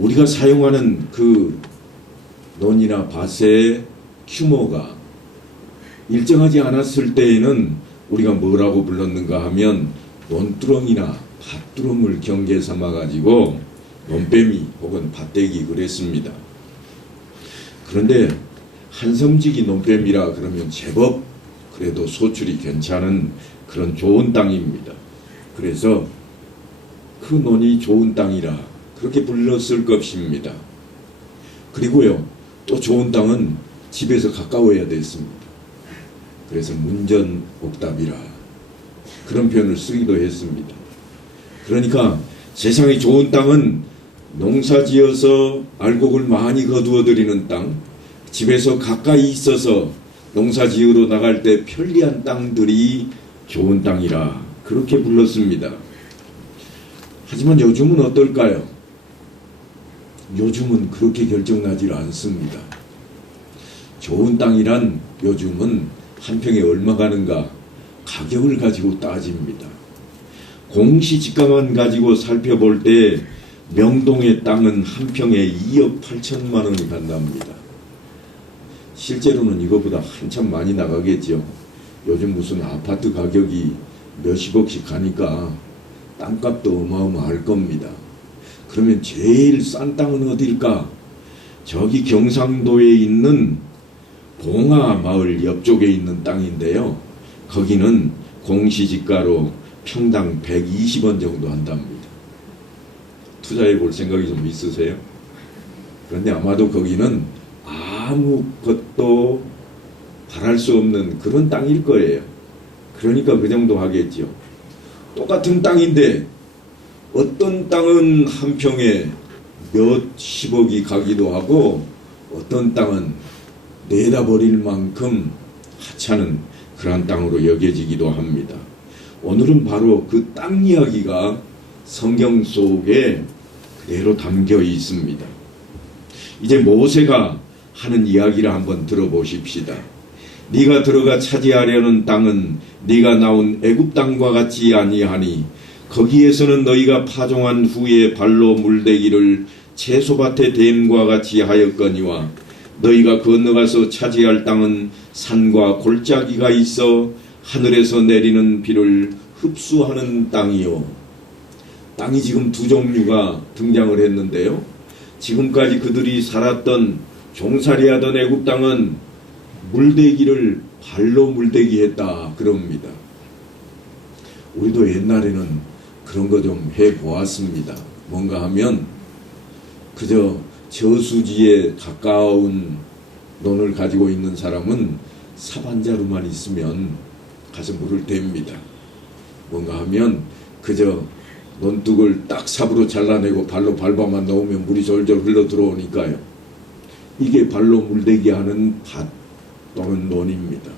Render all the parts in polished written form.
우리가 사용하는 그 논이나 밭의 규모가 일정하지 않았을 때에는 우리가 뭐라고 불렀는가 하면 논두렁이나 밭두렁을 경계 삼아 가지고 논뱀이 혹은 밭대기 그랬습니다. 그런데 한섬지기 논뱀이라 그러면 제법 그래도 소출이 괜찮은 그런 좋은 땅입니다. 그래서 그 논이 좋은 땅이라 그렇게 불렀을 것입니다. 그리고요, 또 좋은 땅은 집에서 가까워야 됐습니다. 그래서 문전옥답이라 그런 표현을 쓰기도 했습니다. 그러니까 세상에 좋은 땅은 농사지어서 알곡을 많이 거두어들이는 땅, 집에서 가까이 있어서 농사지으러 나갈 때 편리한 땅들이 좋은 땅이라 그렇게 불렀습니다. 하지만 요즘은 어떨까요? 요즘은 그렇게 결정나지 않습니다. 좋은 땅이란 요즘은 한 평에 얼마 가는가 가격을 가지고 따집니다. 공시지가만 가지고 살펴볼 때 명동의 땅은 한 평에 2억 8천만 원이 간답니다. 실제로는 이거보다 한참 많이 나가겠죠. 요즘 무슨 아파트 가격이 몇십억씩 가니까 땅값도 어마어마할 겁니다. 그러면 제일 싼 땅은 어딜까? 저기 경상도에 있는 봉화 마을 옆쪽에 있는 땅인데요. 거기는 공시지가로 평당 120원 정도 한답니다. 투자해 볼 생각이 좀 있으세요? 그런데 아마도 거기는 아무것도 바랄 수 없는 그런 땅일 거예요. 그러니까 그 정도 하겠죠. 똑같은 땅인데 어떤 땅은 한 평에 몇십억이 가기도 하고 어떤 땅은 내다버릴 만큼 하찮은 그런 땅으로 여겨지기도 합니다. 오늘은 바로 그 땅 이야기가 성경 속에 그대로 담겨 있습니다. 이제 모세가 하는 이야기를 한번 들어보십시다. 네가 들어가 차지하려는 땅은 네가 나온 애굽 땅과 같지 아니하니 거기에서는 너희가 파종한 후에 발로 물대기를 채소밭의 댐과 같이 하였거니와 너희가 건너가서 차지할 땅은 산과 골짜기가 있어 하늘에서 내리는 비를 흡수하는 땅이요. 땅이 지금 두 종류가 등장을 했는데요. 지금까지 그들이 살았던 종살이하던 애굽 땅은 물대기를 발로 물대기 했다 그럽니다. 우리도 옛날에는 그런 거 좀 해보았습니다. 뭔가 하면 그저 저수지에 가까운 논을 가지고 있는 사람은 삽한자루만 있으면 가서 물을 댑니다. 뭔가 하면 그저 논둑을 딱 삽으로 잘라내고 발로 밟아만 넣으면 물이 졸졸 흘러 들어오니까요. 이게 발로 물대기 하는 밭 또는 논입니다.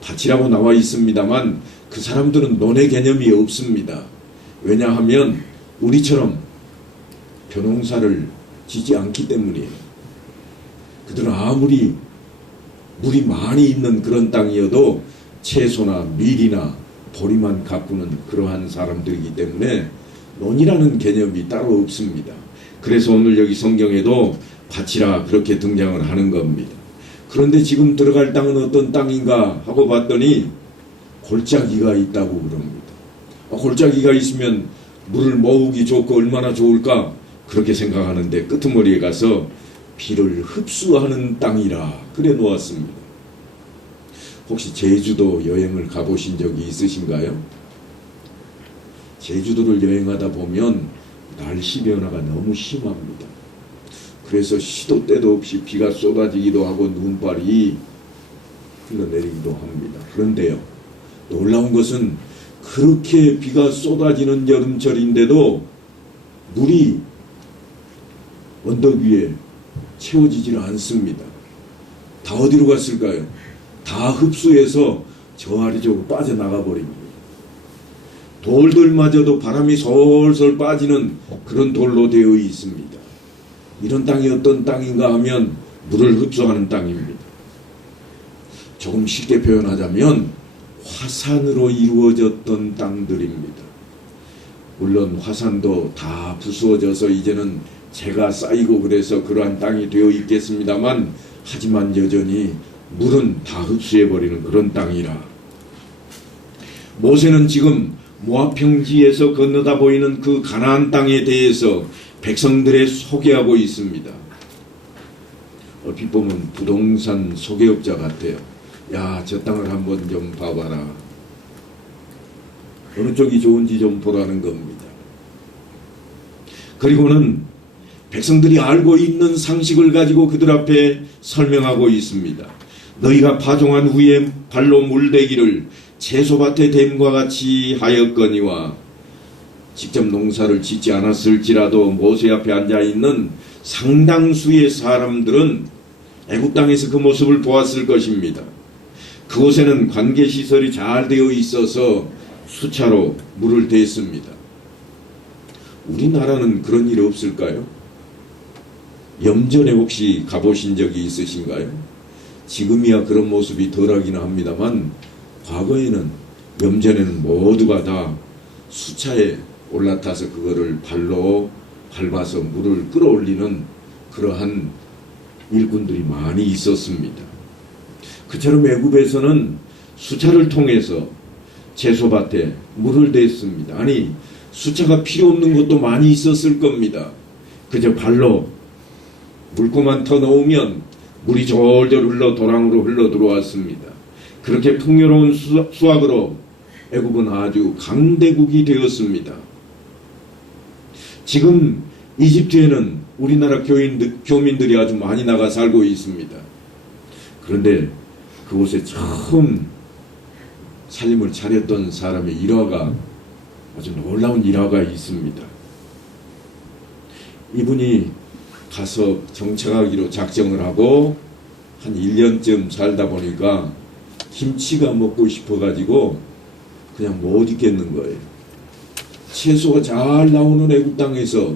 밭이라고 나와 있습니다만 그 사람들은 논의 개념이 없습니다. 왜냐하면 우리처럼 벼농사를 지지 않기 때문이에요. 그들은 아무리 물이 많이 있는 그런 땅이어도 채소나 밀이나 보리만 가꾸는 그러한 사람들이기 때문에 논이라는 개념이 따로 없습니다. 그래서 오늘 여기 성경에도 밭이라 그렇게 등장을 하는 겁니다. 그런데 지금 들어갈 땅은 어떤 땅인가 하고 봤더니 골짜기가 있다고 그럽니다. 골짜기가 있으면 물을 모으기 좋고 얼마나 좋을까 그렇게 생각하는데 끄트머리에 가서 비를 흡수하는 땅이라 그래 놓았습니다. 혹시 제주도 여행을 가보신 적이 있으신가요? 제주도를 여행하다 보면 날씨 변화가 너무 심합니다. 그래서 시도 때도 없이 비가 쏟아지기도 하고 눈발이 흘러내리기도 합니다. 그런데요, 놀라운 것은 그렇게 비가 쏟아지는 여름철인데도 물이 언덕 위에 채워지질 않습니다. 다 어디로 갔을까요? 다 흡수해서 저 아래쪽으로 빠져나가 버립니다. 돌들마저도 바람이 솔솔 빠지는 그런 돌로 되어 있습니다. 이런 땅이 어떤 땅인가 하면 물을 흡수하는 땅입니다. 조금 쉽게 표현하자면 화산으로 이루어졌던 땅들입니다. 물론 화산도 다 부수어져서 이제는 재가 쌓이고 그래서 그러한 땅이 되어 있겠습니다만, 하지만 여전히 물은 다 흡수해버리는 그런 땅이라. 모세는 지금 모압 평지에서 건너다 보이는 그 가나안 땅에 대해서 백성들에 소개하고 있습니다. 얼핏 보면 부동산 소개업자 같아요. 야, 저 땅을 한번 좀 봐봐라. 어느 쪽이 좋은지 좀 보라는 겁니다. 그리고는 백성들이 알고 있는 상식을 가지고 그들 앞에 설명하고 있습니다. 너희가 파종한 후에 발로 물대기를 채소밭의 댐과 같이 하였거니와, 직접 농사를 짓지 않았을지라도 모세 앞에 앉아있는 상당수의 사람들은 애굽 땅에서 그 모습을 보았을 것입니다. 그곳에는 관계시설이 잘 되어 있어서 수차로 물을 댔습니다. 우리나라는 그런 일 없을까요? 염전에 혹시 가보신 적이 있으신가요? 지금이야 그런 모습이 덜하긴 합니다만, 과거에는 염전에는 모두가 다 수차에 올라타서 그거를 발로 밟아서 물을 끌어올리는 그러한 일꾼들이 많이 있었습니다. 그처럼 애굽에서는 수차를 통해서 채소밭에 물을 댔습니다. 아니, 수차가 필요 없는 것도 많이 있었을 겁니다. 그저 발로 물고만 터 넣으면 물이 졸졸 흘러 도랑으로 흘러 들어왔습니다. 그렇게 풍요로운 수확으로 애굽은 아주 강대국이 되었습니다. 지금 이집트에는 우리나라 교민들이 아주 많이 나가 살고 있습니다. 그런데 그곳에 처음 살림을 차렸던 사람의 일화가, 아주 놀라운 일화가 있습니다. 이분이 가서 정착하기로 작정을 하고 한 1년쯤 살다 보니까 김치가 먹고 싶어가지고 그냥 못 있겠는 거예요. 채소가 잘 나오는 애굽 땅에서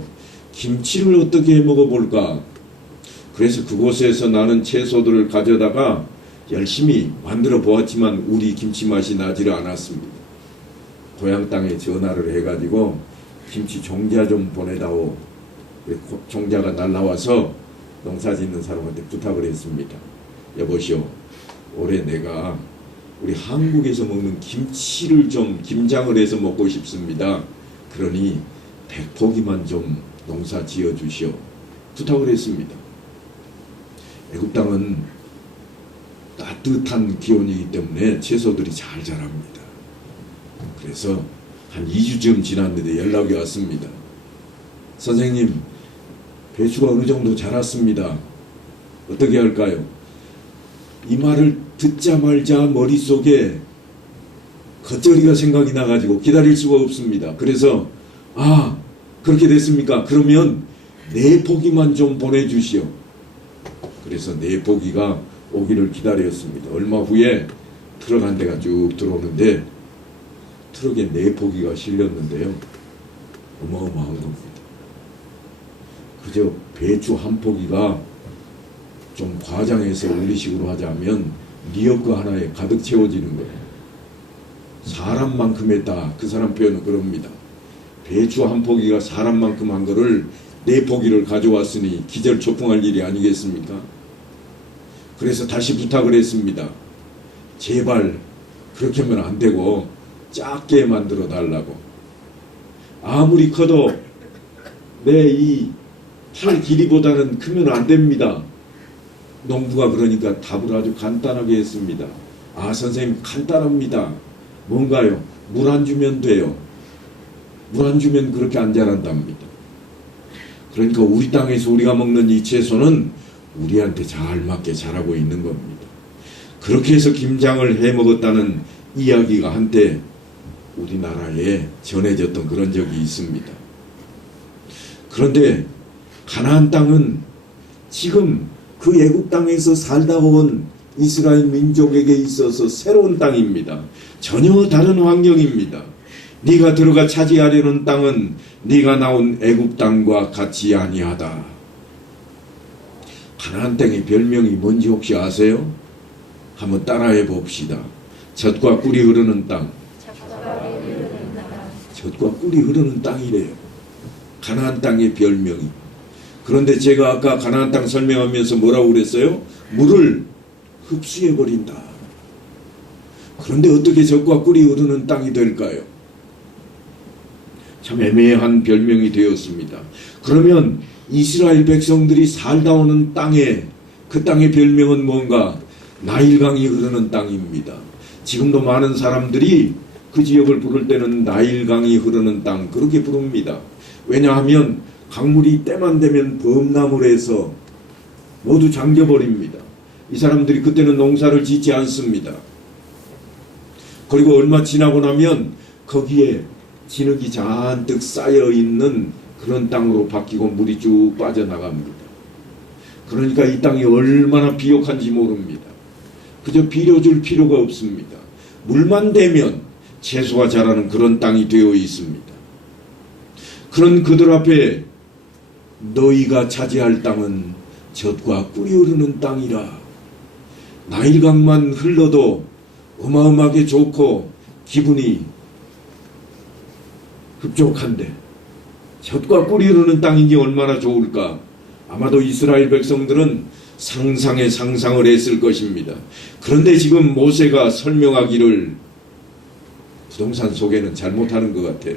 김치를 어떻게 해 먹어볼까? 그래서 그곳에서 나는 채소들을 가져다가 열심히 만들어 보았지만 우리 김치 맛이 나지를 않았습니다. 고향 땅에 전화를 해가지고 김치 종자 좀 보내다오. 종자가 날라와서 농사 짓는 사람한테 부탁을 했습니다. 여보시오, 올해 내가 우리 한국에서 먹는 김치를 좀 김장을 해서 먹고 싶습니다. 그러니 100포기만 좀 농사 지어 주시오. 부탁을 했습니다. 애굽 땅은 따뜻한 기온이기 때문에 채소들이 잘 자랍니다. 그래서 한 2주쯤 지났는데 연락이 왔습니다. 선생님, 배추가 어느 정도 자랐습니다. 어떻게 할까요? 이 말을 듣자마자 머릿속에 겉절이가 생각이 나가지고 기다릴 수가 없습니다. 그래서 그렇게 됐습니까? 그러면 4포기만 좀 보내주시오. 그래서 4포기가 오기를 기다렸습니다. 얼마 후에 트럭 한 대가 쭉 들어오는데 트럭에 4포기가 실렸는데요. 어마어마한 겁니다. 그저 배추 한 포기가 좀 과장해서 우리식으로 하자면 리어커 하나에 가득 채워지는 거예요. 사람만큼 했다. 그 사람 표현은 그럽니다. 배추 한 포기가 사람만큼 한 거를 4포기를 가져왔으니 기절초풍할 일이 아니겠습니까? 그래서 다시 부탁을 했습니다. 제발 그렇게 하면 안 되고 작게 만들어 달라고. 아무리 커도 내 이 팔 길이보다는 크면 안 됩니다. 농부가 그러니까 답을 아주 간단하게 했습니다. 선생님, 간단합니다. 뭔가요? 물 안 주면 돼요. 물 안 주면 그렇게 안 자란답니다. 그러니까 우리 땅에서 우리가 먹는 이 채소는 우리한테 잘 맞게 자라고 있는 겁니다. 그렇게 해서 김장을 해 먹었다는 이야기가 한때 우리나라에 전해졌던 그런 적이 있습니다. 그런데 가나안 땅은 지금 그 애굽 땅에서 살다 온 이스라엘 민족에게 있어서 새로운 땅입니다. 전혀 다른 환경입니다. 네가 들어가 차지하려는 땅은 네가 나온 애굽 땅과 같이 아니하다. 가나안 땅의 별명이 뭔지 혹시 아세요? 한번 따라해 봅시다. 젖과 꿀이 흐르는 땅. 젖과 꿀이 흐르는 땅이래요. 가나안 땅의 별명이. 그런데 제가 아까 가나안 땅 설명하면서 뭐라고 그랬어요? 물을 흡수해버린다. 그런데 어떻게 젖과 꿀이 흐르는 땅이 될까요? 참 애매한 별명이 되었습니다. 그러면 이스라엘 백성들이 살다 오는 땅에, 그 땅의 별명은 뭔가? 나일강이 흐르는 땅입니다. 지금도 많은 사람들이 그 지역을 부를 때는 나일강이 흐르는 땅, 그렇게 부릅니다. 왜냐하면 강물이 때만 되면 범람을 해서 모두 잠겨버립니다. 이 사람들이 그때는 농사를 짓지 않습니다. 그리고 얼마 지나고 나면 거기에 진흙이 잔뜩 쌓여있는 그런 땅으로 바뀌고 물이 쭉 빠져나갑니다. 그러니까 이 땅이 얼마나 비옥한지 모릅니다. 그저 비료줄 필요가 없습니다. 물만 되면 채소가 자라는 그런 땅이 되어 있습니다. 그런 그들 앞에 너희가 차지할 땅은 젖과 꿀이 흐르는 땅이라. 나일강만 흘러도 어마어마하게 좋고 기분이 흡족한데 젖과 꿀이 흐르는 땅인지 얼마나 좋을까. 아마도 이스라엘 백성들은 상상에 상상을 했을 것입니다. 그런데 지금 모세가 설명하기를 부동산 소개는 잘못하는 것 같아요.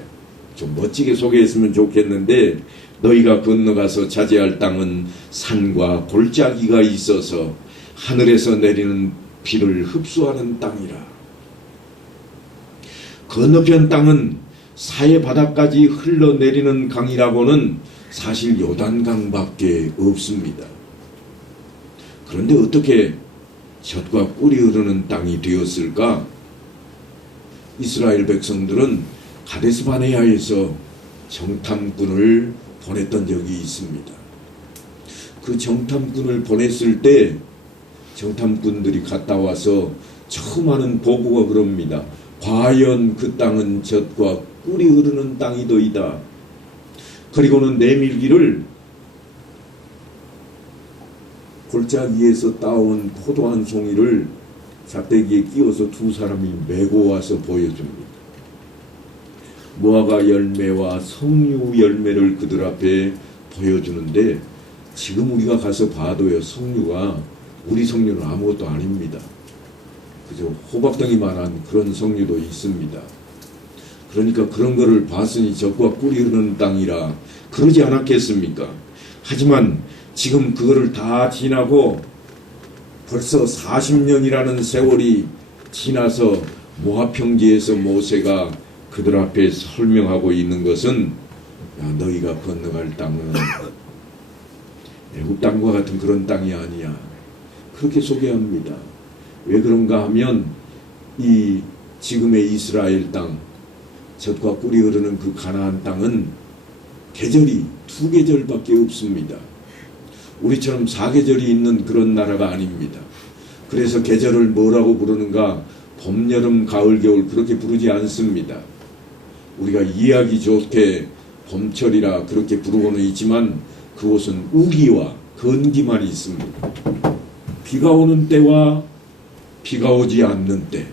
좀 멋지게 소개했으면 좋겠는데 너희가 건너가서 차지할 땅은 산과 골짜기가 있어서 하늘에서 내리는 비를 흡수하는 땅이라. 건너편 땅은 사해 바다까지 흘러내리는 강이라고는 사실 요단강밖에 없습니다. 그런데 어떻게 젖과 꿀이 흐르는 땅이 되었을까? 이스라엘 백성들은 가데스 바네아에서 정탐꾼을 보냈던 적이 있습니다. 그 정탐꾼을 보냈을 때 정탐꾼들이 갔다 와서 처음 하는 보고가 그럽니다. 과연 그 땅은 젖과 꿀이 흐르는 땅이더이다. 그리고는 내밀기를 골짜기에서 따온 포도 한 송이를 작대기에 끼워서 두 사람이 메고 와서 보여줍니다. 무화과 열매와 석류 열매를 그들 앞에 보여주는데 지금 우리가 가서 봐도요, 석류가 우리 석류는 아무것도 아닙니다. 그저 호박덩이만한 그런 석류도 있습니다. 그러니까 그런 거를 봤으니 젖과 꿀이 흐르는 땅이라 그러지 않았겠습니까? 하지만 지금 그거를 다 지나고 벌써 40년이라는 세월이 지나서 모압 평지에서 모세가 그들 앞에 설명하고 있는 것은 야, 너희가 건너갈 땅은 애굽 땅과 같은 그런 땅이 아니야. 그렇게 소개합니다. 왜 그런가 하면 이 지금의 이스라엘 땅, 젖과 꿀이 흐르는 그 가나안 땅은 계절이 2계절밖에 없습니다. 우리처럼 4계절이 있는 그런 나라가 아닙니다. 그래서 계절을 뭐라고 부르는가? 봄, 여름, 가을, 겨울 그렇게 부르지 않습니다. 우리가 이해하기 좋게 봄철이라 그렇게 부르고는 있지만 그곳은 우기와 건기만 있습니다. 비가 오는 때와 비가 오지 않는 때.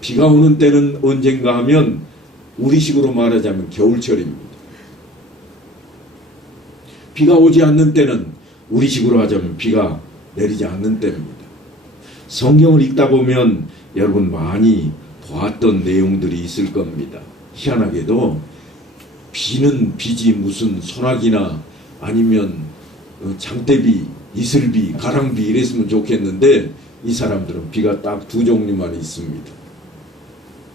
비가 오는 때는 언젠가 하면 우리식으로 말하자면 겨울철입니다. 비가 오지 않는 때는 우리식으로 하자면 비가 내리지 않는 때입니다. 성경을 읽다 보면 여러분 많이 보았던 내용들이 있을 겁니다. 희한하게도 비는 비지 무슨 소나기나 아니면 장대비, 이슬비, 가랑비 이랬으면 좋겠는데 이 사람들은 비가 딱 2종류만 있습니다.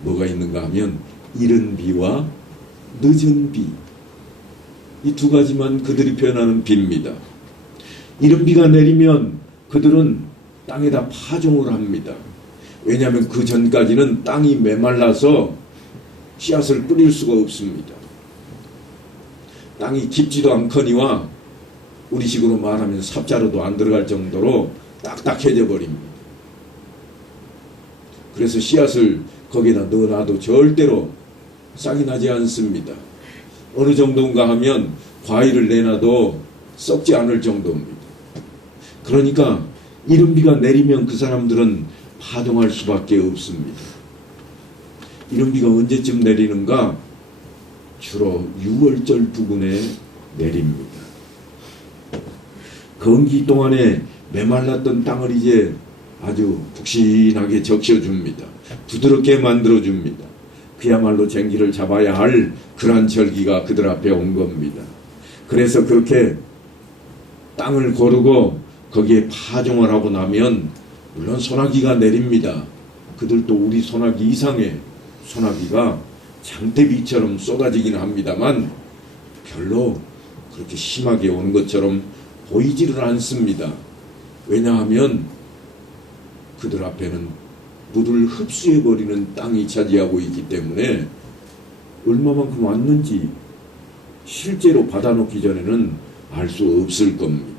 뭐가 있는가 하면 이른 비와 늦은 비. 이 2가지만 그들이 표현하는 비입니다. 이른 비가 내리면 그들은 땅에다 파종을 합니다. 왜냐하면 그 전까지는 땅이 메말라서 씨앗을 뿌릴 수가 없습니다. 땅이 깊지도 않거니와 우리식으로 말하면 삽자루도 안 들어갈 정도로 딱딱해져 버립니다. 그래서 씨앗을 거기에다 넣어놔도 절대로 싹이 나지 않습니다. 어느 정도인가 하면 과일을 내놔도 썩지 않을 정도입니다. 그러니까 이른 비가 내리면 그 사람들은 파종할 수밖에 없습니다. 이른 비가 언제쯤 내리는가? 주로 6월절 부근에 내립니다. 건기 동안에 메말랐던 땅을 이제 아주 푹신하게 적셔줍니다. 부드럽게 만들어줍니다. 그야말로 쟁기를 잡아야 할 그러한 절기가 그들 앞에 온 겁니다. 그래서 그렇게 땅을 고르고 거기에 파종을 하고 나면 물론 소나기가 내립니다. 그들도 우리 소나기 이상의 소나기가 장대비처럼 쏟아지긴 합니다만 별로 그렇게 심하게 오는 것처럼 보이지를 않습니다. 왜냐하면 그들 앞에는 물을 흡수해버리는 땅이 차지하고 있기 때문에 얼마만큼 왔는지 실제로 받아놓기 전에는 알 수 없을 겁니다.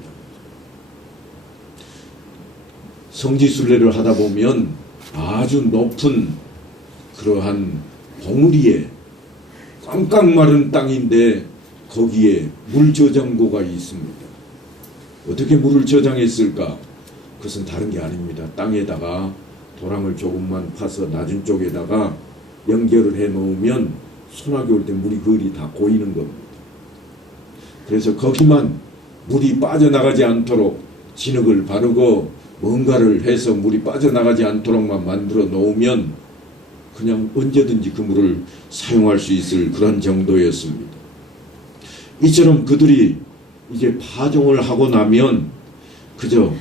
성지순례를 하다 보면 아주 높은 그러한 봉우리에 꽝꽝 마른 땅인데 거기에 물 저장고가 있습니다. 어떻게 물을 저장했을까? 그것은 다른 게 아닙니다. 땅에다가 도랑을 조금만 파서 낮은 쪽에다가 연결을 해 놓으면 소나기 올 때 물이 거의 다 고이는 겁니다. 그래서 거기만 물이 빠져나가지 않도록 진흙을 바르고 뭔가를 해서 물이 빠져나가지 않도록만 만들어 놓으면 그냥 언제든지 그 물을 사용할 수 있을 그런 정도였습니다. 이처럼 그들이 이제 파종을 하고 나면 그저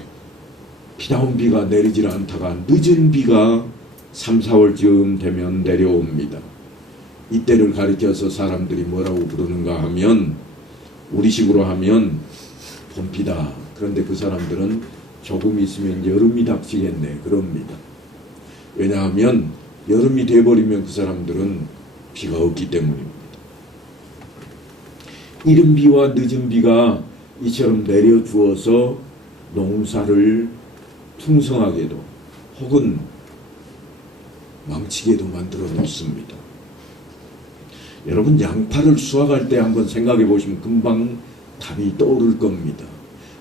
비다운 비가 내리질 않다가 늦은 비가 3, 4월쯤 되면 내려옵니다. 이때를 가리켜서 사람들이 뭐라고 부르는가 하면 우리식으로 하면 봄비다. 그런데 그 사람들은 조금 있으면 여름이 닥치겠네 그럽니다. 왜냐하면 여름이 돼버리면 그 사람들은 비가 없기 때문입니다. 이른 비와 늦은 비가 이처럼 내려주어서 농사를 풍성하게도 혹은 망치게도 만들어 놓습니다. 여러분 양파를 수확할 때 한번 생각해 보시면 금방 답이 떠오를 겁니다.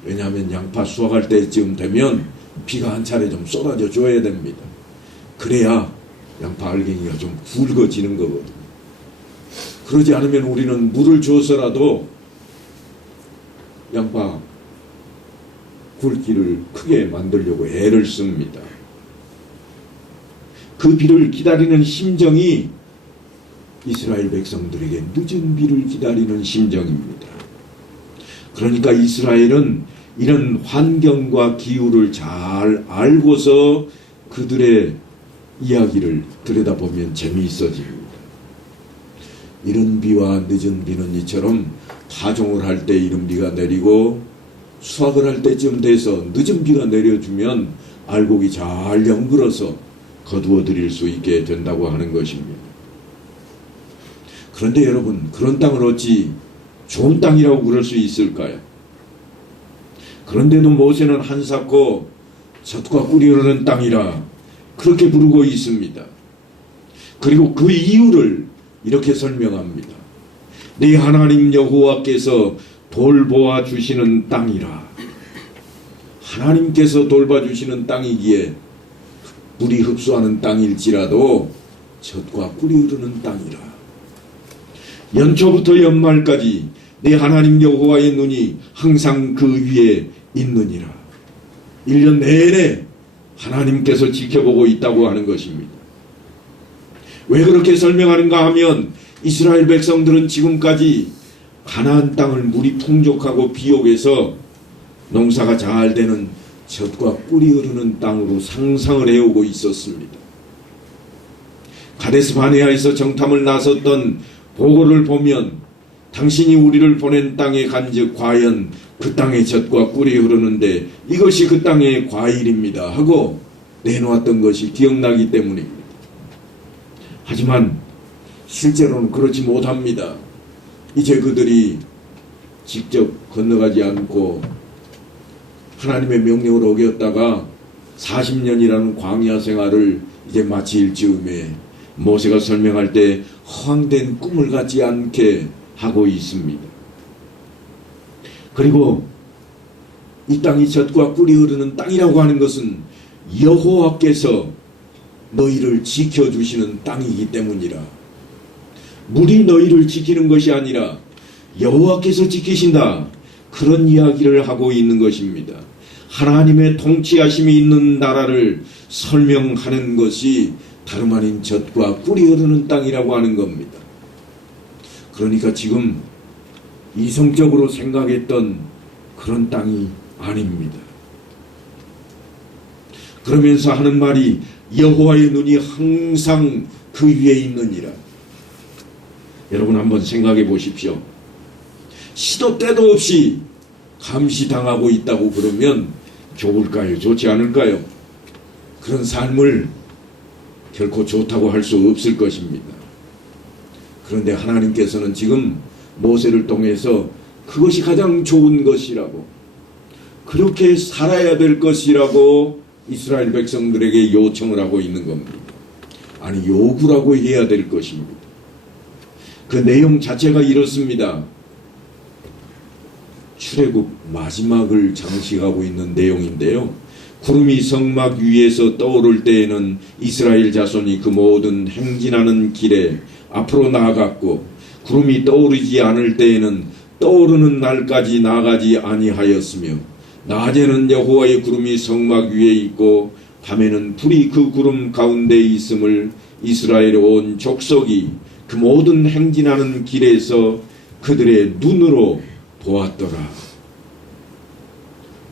왜냐하면 양파 수확할 때쯤 되면 비가 한 차례 좀 쏟아져 줘야 됩니다. 그래야 양파 알갱이가 좀 굵어지는 거거든요. 그러지 않으면 우리는 물을 줘서라도 양파 굵기를 크게 만들려고 애를 씁니다. 그 비를 기다리는 심정이 이스라엘 백성들에게 늦은 비를 기다리는 심정입니다. 그러니까 이스라엘은 이런 환경과 기후를 잘 알고서 그들의 이야기를 들여다보면 재미있어집니다. 이른 비와 늦은 비는 이처럼 파종을 할 때 이른 비가 내리고 수확을 할 때쯤 돼서 늦은 비가 내려주면 알곡이 잘 연글어서 거두어 드릴 수 있게 된다고 하는 것입니다. 그런데 여러분, 그런 땅을 어찌 좋은 땅이라고 그럴 수 있을까요? 그런데도 모세는 한사코 젖과 꿀이 흐르는 땅이라 그렇게 부르고 있습니다. 그리고 그 이유를 이렇게 설명합니다. 네 하나님 여호와께서 돌보아 주시는 땅이라. 하나님께서 돌봐주시는 땅이기에 물이 흡수하는 땅일지라도 젖과 꿀이 흐르는 땅이라. 연초부터 연말까지 네 하나님 여호와의 눈이 항상 그 위에 있느니라. 1년 내내 하나님께서 지켜보고 있다고 하는 것입니다. 왜 그렇게 설명하는가 하면 이스라엘 백성들은 지금까지 가나안 땅을 물이 풍족하고 비옥해서 농사가 잘 되는 젖과 꿀이 흐르는 땅으로 상상을 해오고 있었습니다. 가데스 바네아에서 정탐을 나섰던 보고를 보면 당신이 우리를 보낸 땅에 간즉 과연 그 땅의 젖과 꿀이 흐르는데 이것이 그 땅의 과일입니다 하고 내놓았던 것이 기억나기 때문입니다. 하지만 실제로는 그렇지 못합니다. 이제 그들이 직접 건너가지 않고 하나님의 명령을 어겼다가 40년이라는 광야 생활을 이제 마칠 즈음에 모세가 설명할 때 허황된 꿈을 갖지 않게 하고 있습니다. 그리고 이 땅이 젖과 꿀이 흐르는 땅이라고 하는 것은 여호와께서 너희를 지켜주시는 땅이기 때문이라. 물이 너희를 지키는 것이 아니라 여호와께서 지키신다. 그런 이야기를 하고 있는 것입니다. 하나님의 통치하심이 있는 나라를 설명하는 것이 다름 아닌 젖과 꿀이 흐르는 땅이라고 하는 겁니다. 그러니까 지금 이성적으로 생각했던 그런 땅이 아닙니다. 그러면서 하는 말이 여호와의 눈이 항상 그 위에 있느니라. 여러분 한번 생각해 보십시오. 시도 때도 없이 감시당하고 있다고 그러면 좋을까요? 좋지 않을까요? 그런 삶을 결코 좋다고 할 수 없을 것입니다. 그런데 하나님께서는 지금 모세를 통해서 그것이 가장 좋은 것이라고, 그렇게 살아야 될 것이라고 이스라엘 백성들에게 요청을 하고 있는 겁니다. 아니, 요구라고 해야 될 것입니다. 그 내용 자체가 이렇습니다. 출애굽 마지막을 장식하고 있는 내용인데요. 구름이 성막 위에서 떠오를 때에는 이스라엘 자손이 그 모든 행진하는 길에 앞으로 나아갔고, 구름이 떠오르지 않을 때에는 떠오르는 날까지 나아가지 아니하였으며, 낮에는 여호와의 구름이 성막 위에 있고 밤에는 불이 그 구름 가운데 있음을 이스라엘 온 족속이 그 모든 행진하는 길에서 그들의 눈으로 보았더라.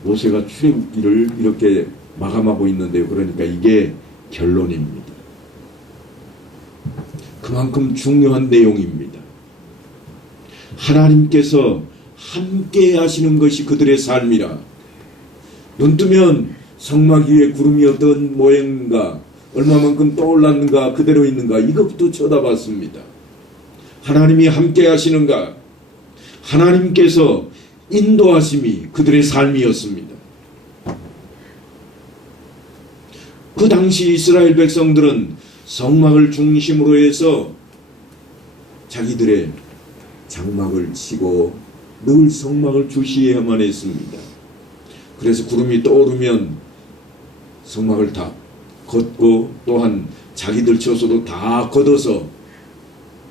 모세가 출애굽기를 이렇게 마감하고 있는데요. 그러니까 이게 결론입니다. 그만큼 중요한 내용입니다. 하나님께서 함께 하시는 것이 그들의 삶이라. 눈 뜨면 성막 위에 구름이 어떤 모양인가, 얼마만큼 떠올랐는가, 그대로 있는가, 이것부터 쳐다봤습니다. 하나님이 함께 하시는가, 하나님께서 인도하심이 그들의 삶이었습니다. 그 당시 이스라엘 백성들은 성막을 중심으로 해서 자기들의 장막을 치고 늘 성막을 주시해야만 했습니다. 그래서 구름이 떠오르면 성막을 다 걷고, 또한 자기들 처소도 다 걷어서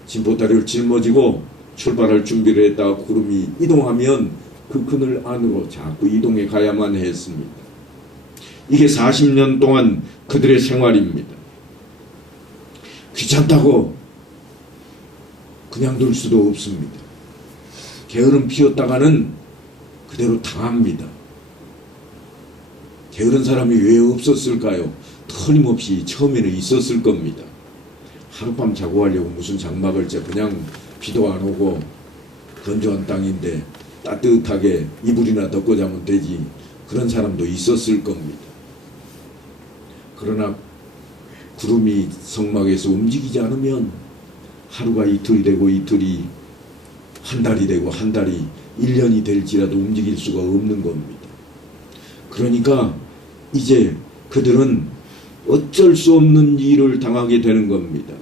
진보다리를 짊어지고 출발할 준비를 했다가 구름이 이동하면 그 그늘 안으로 자꾸 이동해 가야만 했습니다. 이게 40년 동안 그들의 생활입니다. 귀찮다고 그냥 둘 수도 없습니다. 게으름 피웠다가는 그대로 당합니다. 게으른 사람이 왜 없었을까요? 틀림없이 처음에는 있었을 겁니다. 하룻밤 자고 하려고 무슨 장막을 째, 그냥 비도 안 오고 건조한 땅인데 따뜻하게 이불이나 덮고 자면 되지, 그런 사람도 있었을 겁니다. 그러나 구름이 성막에서 움직이지 않으면 하루가 이틀이 되고, 이틀이 한 달이 되고, 한 달이 1년이 될지라도 움직일 수가 없는 겁니다. 그러니까 이제 그들은 어쩔 수 없는 일을 당하게 되는 겁니다.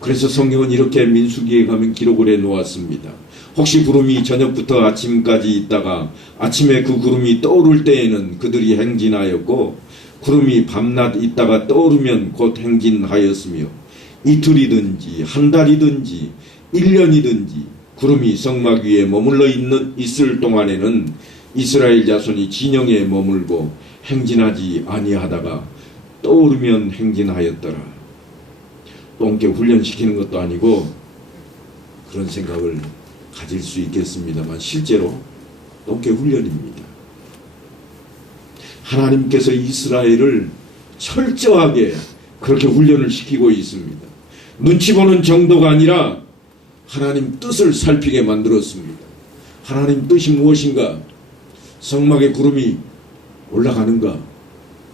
그래서 성경은 이렇게 민수기에 가면 기록을 해 놓았습니다. 혹시 구름이 저녁부터 아침까지 있다가 아침에 그 구름이 떠오를 때에는 그들이 행진하였고, 구름이 밤낮 있다가 떠오르면 곧 행진하였으며, 이틀이든지 한 달이든지 1년이든지 구름이 성막 위에 머물러 있을 동안에는 이스라엘 자손이 진영에 머물고 행진하지 아니하다가 떠오르면 행진하였더라. 똥개 훈련시키는 것도 아니고 그런 생각을 가질 수 있겠습니다만 실제로 똥개 훈련입니다. 하나님께서 이스라엘을 철저하게 그렇게 훈련을 시키고 있습니다. 눈치 보는 정도가 아니라 하나님 뜻을 살피게 만들었습니다. 하나님 뜻이 무엇인가? 성막에 구름이 올라가는가?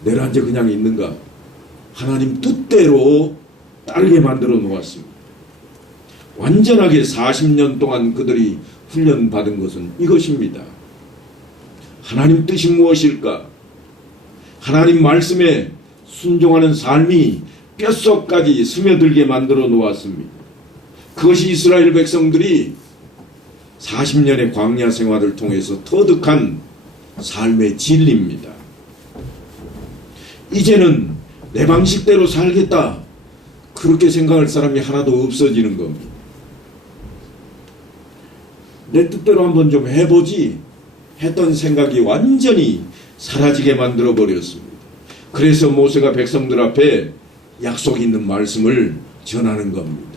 내려앉아 그냥 있는가? 하나님 뜻대로 따르게 만들어 놓았습니다. 완전하게 40년 동안 그들이 훈련받은 것은 이것입니다. 하나님 뜻이 무엇일까? 하나님 말씀에 순종하는 삶이 뼛속까지 스며들게 만들어 놓았습니다. 그것이 이스라엘 백성들이 40년의 광야 생활을 통해서 터득한 삶의 진리입니다. 이제는 내 방식대로 살겠다, 그렇게 생각할 사람이 하나도 없어지는 겁니다. 내 뜻대로 한번 좀 해보지 했던 생각이 완전히 사라지게 만들어 버렸습니다. 그래서 모세가 백성들 앞에 약속 있는 말씀을 전하는 겁니다.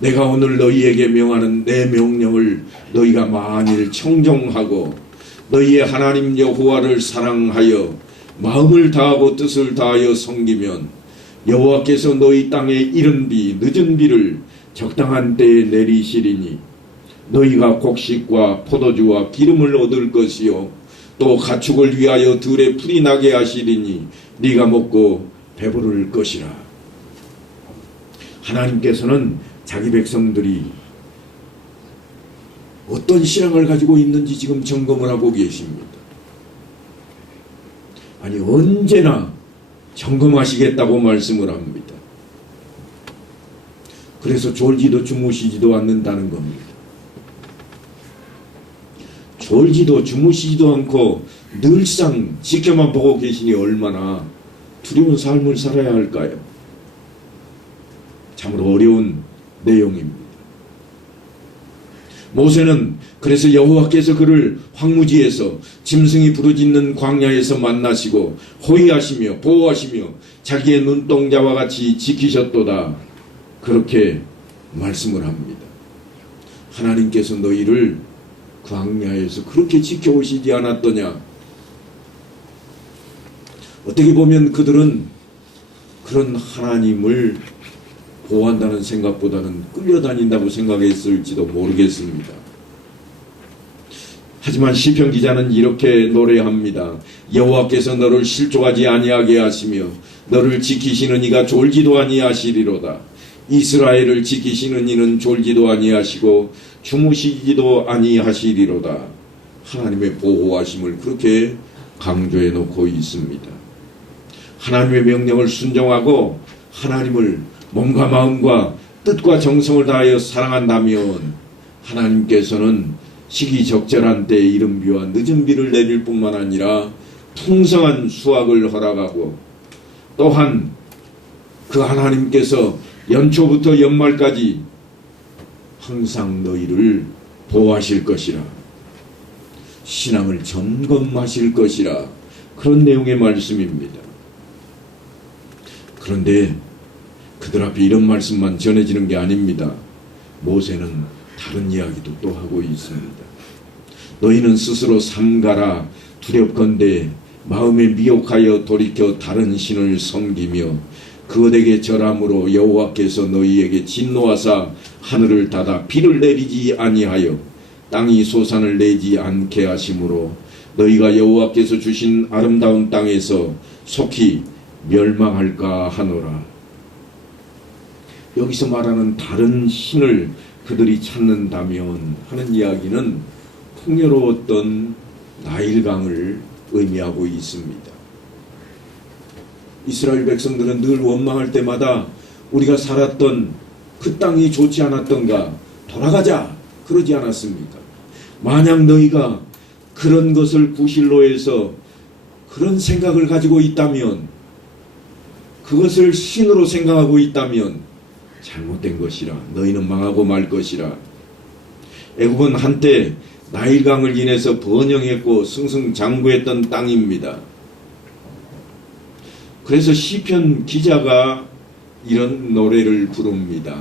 내가 오늘 너희에게 명하는 내 명령을 너희가 만일 청종하고 너희의 하나님 여호와를 사랑하여 마음을 다하고 뜻을 다하여 섬기면 여호와께서 너희 땅에 이른 비 늦은 비를 적당한 때에 내리시리니 너희가 곡식과 포도주와 기름을 얻을 것이요 또 가축을 위하여 들에 풀이 나게 하시리니 네가 먹고 배부를 것이라. 하나님께서는 자기 백성들이 어떤 신앙을 가지고 있는지 지금 점검을 하고 계십니다. 아니 언제나 점검하시겠다고 말씀을 합니다. 그래서 졸지도 주무시지도 않는다는 겁니다. 졸지도 주무시지도 않고 늘상 지켜만 보고 계시니 얼마나 두려운 삶을 살아야 할까요? 참으로 어려운 내용입니다. 모세는 그래서 여호와께서 그를 황무지에서 짐승이 부르짖는 광야에서 만나시고 호위하시며 보호하시며 자기의 눈동자와 같이 지키셨도다. 그렇게 말씀을 합니다. 하나님께서 너희를 광야에서 그렇게 지켜오시지 않았더냐? 어떻게 보면 그들은 그런 하나님을 보호한다는 생각보다는 끌려다닌다고 생각했을지도 모르겠습니다. 하지만 시편 기자는 이렇게 노래합니다. 여호와께서 너를 실족하지 아니하게 하시며 너를 지키시는 이가 졸지도 아니하시리로다. 이스라엘을 지키시는 이는 졸지도 아니하시고 주무시지도 아니하시리로다. 하나님의 보호하심을 그렇게 강조해 놓고 있습니다. 하나님의 명령을 순종하고 하나님을 몸과 마음과 뜻과 정성을 다하여 사랑한다면 하나님께서는 시기적절한 때에 이른 비와 늦은 비를 내릴 뿐만 아니라 풍성한 수확을 허락하고 또한 그 하나님께서 연초부터 연말까지 항상 너희를 보호하실 것이라, 신앙을 점검하실 것이라, 그런 내용의 말씀입니다. 그런데 그들 앞에 이런 말씀만 전해지는 게 아닙니다. 모세는 다른 이야기도 또 하고 있습니다. 너희는 스스로 삼가라. 두렵건대 마음에 미혹하여 돌이켜 다른 신을 섬기며 그들에게 절함으로 여호와께서 너희에게 진노하사 하늘을 닫아 비를 내리지 아니하여 땅이 소산을 내지 않게 하심으로 너희가 여호와께서 주신 아름다운 땅에서 속히 멸망할까 하노라. 여기서 말하는 다른 신을 그들이 찾는다면 하는 이야기는 풍요로웠던 나일강을 의미하고 있습니다. 이스라엘 백성들은 늘 원망할 때마다 우리가 살았던 그 땅이 좋지 않았던가, 돌아가자, 그러지 않았습니까? 만약 너희가 그런 것을 구실로 해서 그런 생각을 가지고 있다면, 그것을 신으로 생각하고 있다면 잘못된 것이라, 너희는 망하고 말 것이라. 애굽은 한때 나일강을 인해서 번영했고 승승장구했던 땅입니다. 그래서 시편 기자가 이런 노래를 부릅니다.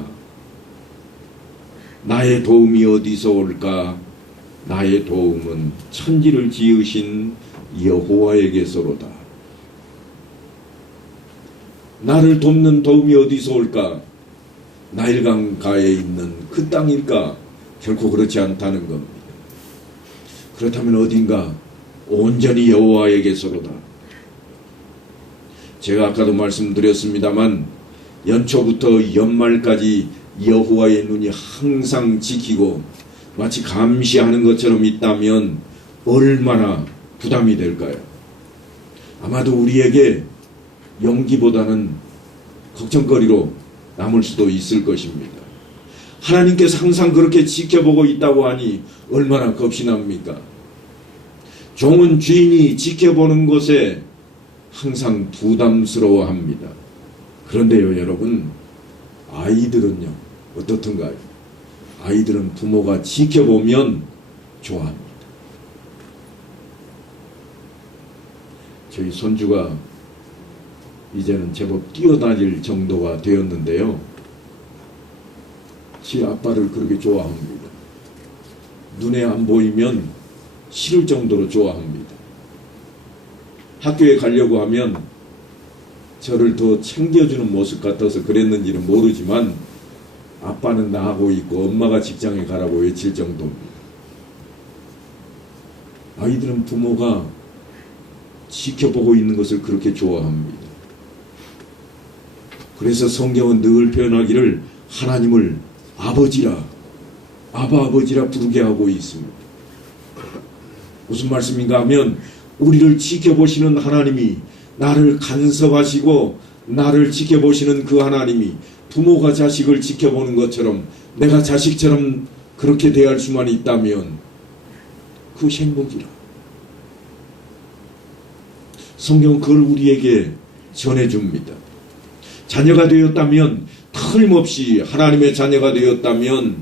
나의 도움이 어디서 올까? 나의 도움은 천지를 지으신 여호와에게서로다. 나를 돕는 도움이 어디서 올까? 나일강 가에 있는 그 땅일까? 결코 그렇지 않다는 겁니다. 그렇다면 어딘가? 온전히 여호와에게서로다. 제가 아까도 말씀드렸습니다만 연초부터 연말까지 여호와의 눈이 항상 지키고 마치 감시하는 것처럼 있다면 얼마나 부담이 될까요? 아마도 우리에게 용기보다는 걱정거리로 남을 수도 있을 것입니다. 하나님께서 항상 그렇게 지켜보고 있다고 하니 얼마나 겁이 납니까? 종은 주인이 지켜보는 것에 항상 부담스러워합니다. 그런데요 여러분, 아이들은요 어떻던가요? 아이들은 부모가 지켜보면 좋아합니다. 저희 손주가 이제는 제법 뛰어다닐 정도가 되었는데요. 지 아빠를 그렇게 좋아합니다. 눈에 안 보이면 싫을 정도로 좋아합니다. 학교에 가려고 하면 저를 더 챙겨주는 모습 같아서 그랬는지는 모르지만 아빠는 나하고 있고 엄마가 직장에 가라고 외칠 정도입니다. 아이들은 부모가 지켜보고 있는 것을 그렇게 좋아합니다. 그래서 성경은 늘 표현하기를 하나님을 아버지라, 아버지라 부르게 하고 있습니다. 무슨 말씀인가 하면 우리를 지켜보시는 하나님이, 나를 간섭하시고 나를 지켜보시는 그 하나님이 부모가 자식을 지켜보는 것처럼 내가 자식처럼 그렇게 대할 수만 있다면 그것이 행복이라. 성경은 그걸 우리에게 전해줍니다. 자녀가 되었다면, 틀림없이 하나님의 자녀가 되었다면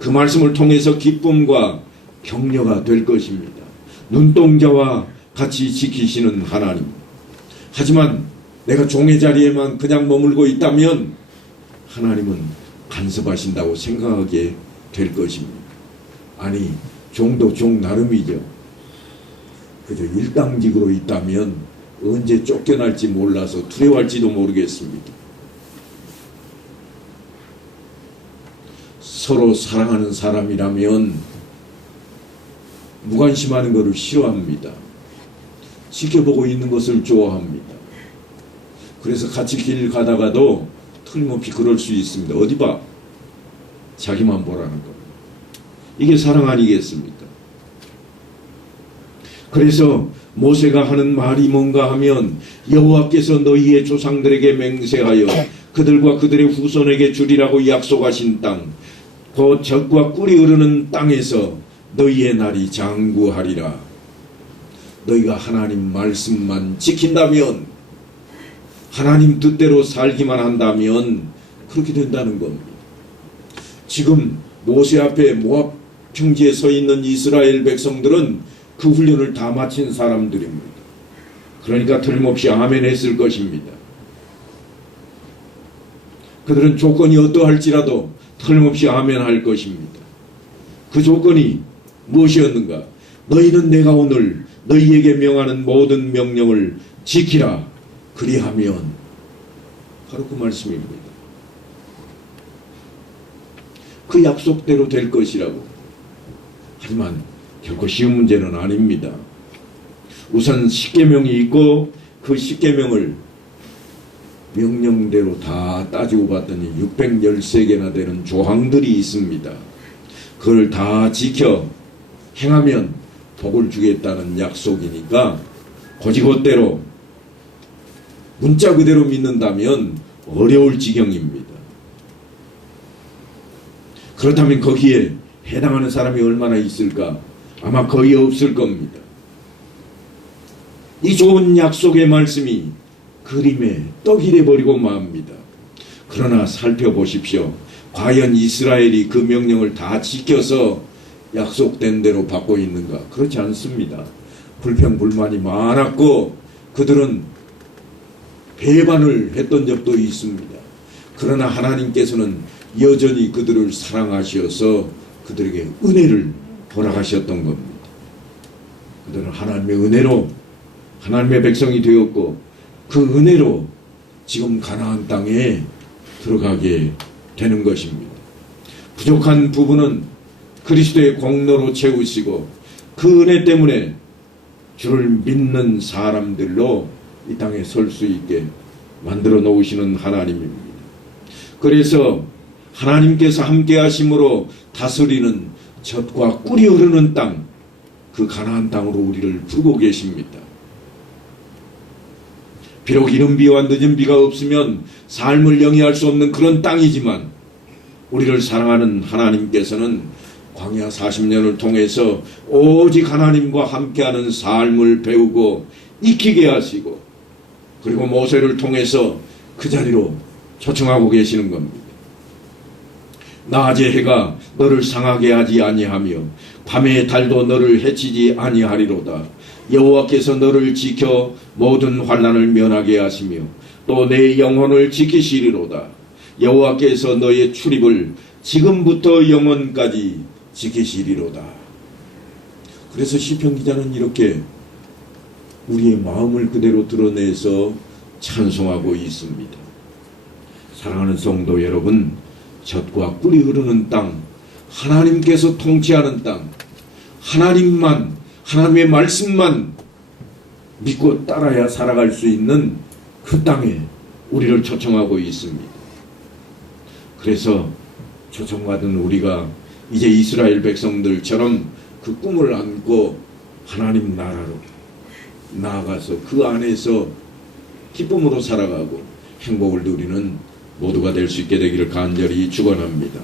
그 말씀을 통해서 기쁨과 격려가 될 것입니다. 눈동자와 같이 지키시는 하나님. 하지만 내가 종의 자리에만 그냥 머물고 있다면 하나님은 간섭하신다고 생각하게 될 것입니다. 아니, 종도 종 나름이죠. 그저 일당직으로 있다면 언제 쫓겨날지 몰라서 두려워할지도 모르겠습니다. 서로 사랑하는 사람이라면 무관심하는 것을 싫어합니다. 지켜보고 있는 것을 좋아합니다. 그래서 같이 길 가다가도 틀림없이 그럴 수 있습니다. 어디 봐? 자기만 보라는 겁니다. 이게 사랑 아니겠습니까? 그래서 모세가 하는 말이 뭔가 하면 여호와께서 너희의 조상들에게 맹세하여 그들과 그들의 후손에게 주리라고 약속하신 땅, 곧 젖과 꿀이 흐르는 땅에서 너희의 날이 장구하리라. 너희가 하나님 말씀만 지킨다면, 하나님 뜻대로 살기만 한다면 그렇게 된다는 겁니다. 지금 모세 앞에 모압 평지에 서 있는 이스라엘 백성들은 그 훈련을 다 마친 사람들입니다. 그러니까 틀림없이 아멘 했을 것입니다. 그들은 조건이 어떠할지라도 틀림없이 아멘 할 것입니다. 그 조건이 무엇이었는가? 너희는 내가 오늘 너희에게 명하는 모든 명령을 지키라. 그리하면, 바로 그 말씀입니다. 그 약속대로 될 것이라고. 하지만 결코 쉬운 문제는 아닙니다. 우선 십계명이 있고 그 십계명을 명령대로 다 따지고 봤더니 613개나 되는 조항들이 있습니다. 그걸 다 지켜 행하면 복을 주겠다는 약속이니까 고지곳대로 문자 그대로 믿는다면 어려울 지경입니다. 그렇다면 거기에 해당하는 사람이 얼마나 있을까? 아마 거의 없을 겁니다. 이 좋은 약속의 말씀이 그림에 떡이 돼버리고 맙니다. 그러나 살펴보십시오. 과연 이스라엘이 그 명령을 다 지켜서 약속된 대로 받고 있는가? 그렇지 않습니다. 불평불만이 많았고 그들은 배반을 했던 적도 있습니다. 그러나 하나님께서는 여전히 그들을 사랑하셔서 그들에게 은혜를 허락하셨던 겁니다. 그들은 하나님의 은혜로 하나님의 백성이 되었고 그 은혜로 지금 가나안 땅에 들어가게 되는 것입니다. 부족한 부분은 그리스도의 공로로 채우시고 그 은혜 때문에 주를 믿는 사람들로 이 땅에 설 수 있게 만들어 놓으시는 하나님입니다. 그래서 하나님께서 함께 하심으로 다스리는 젖과 꿀이 흐르는 땅, 그 가나안 땅으로 우리를 부르고 계십니다. 비록 이른 비와 늦은 비가 없으면 삶을 영위할 수 없는 그런 땅이지만 우리를 사랑하는 하나님께서는 광야 40년을 통해서 오직 하나님과 함께하는 삶을 배우고 익히게 하시고 그리고 모세를 통해서 그 자리로 초청하고 계시는 겁니다. 낮의 해가 너를 상하게 하지 아니하며 밤의 달도 너를 해치지 아니하리로다. 여호와께서 너를 지켜 모든 환난을 면하게 하시며 또 내 영혼을 지키시리로다. 여호와께서 너의 출입을 지금부터 영원까지 지키시리로다. 그래서 시편 기자는 이렇게 우리의 마음을 그대로 드러내서 찬송하고 있습니다. 사랑하는 성도 여러분, 젖과 꿀이 흐르는 땅, 하나님께서 통치하는 땅, 하나님만, 하나님의 말씀만 믿고 따라야 살아갈 수 있는 그 땅에 우리를 초청하고 있습니다. 그래서 초청받은 우리가 이제 이스라엘 백성들처럼 그 꿈을 안고 하나님 나라로 나아가서 그 안에서 기쁨으로 살아가고 행복을 누리는 모두가 될 수 있게 되기를 간절히 축원합니다.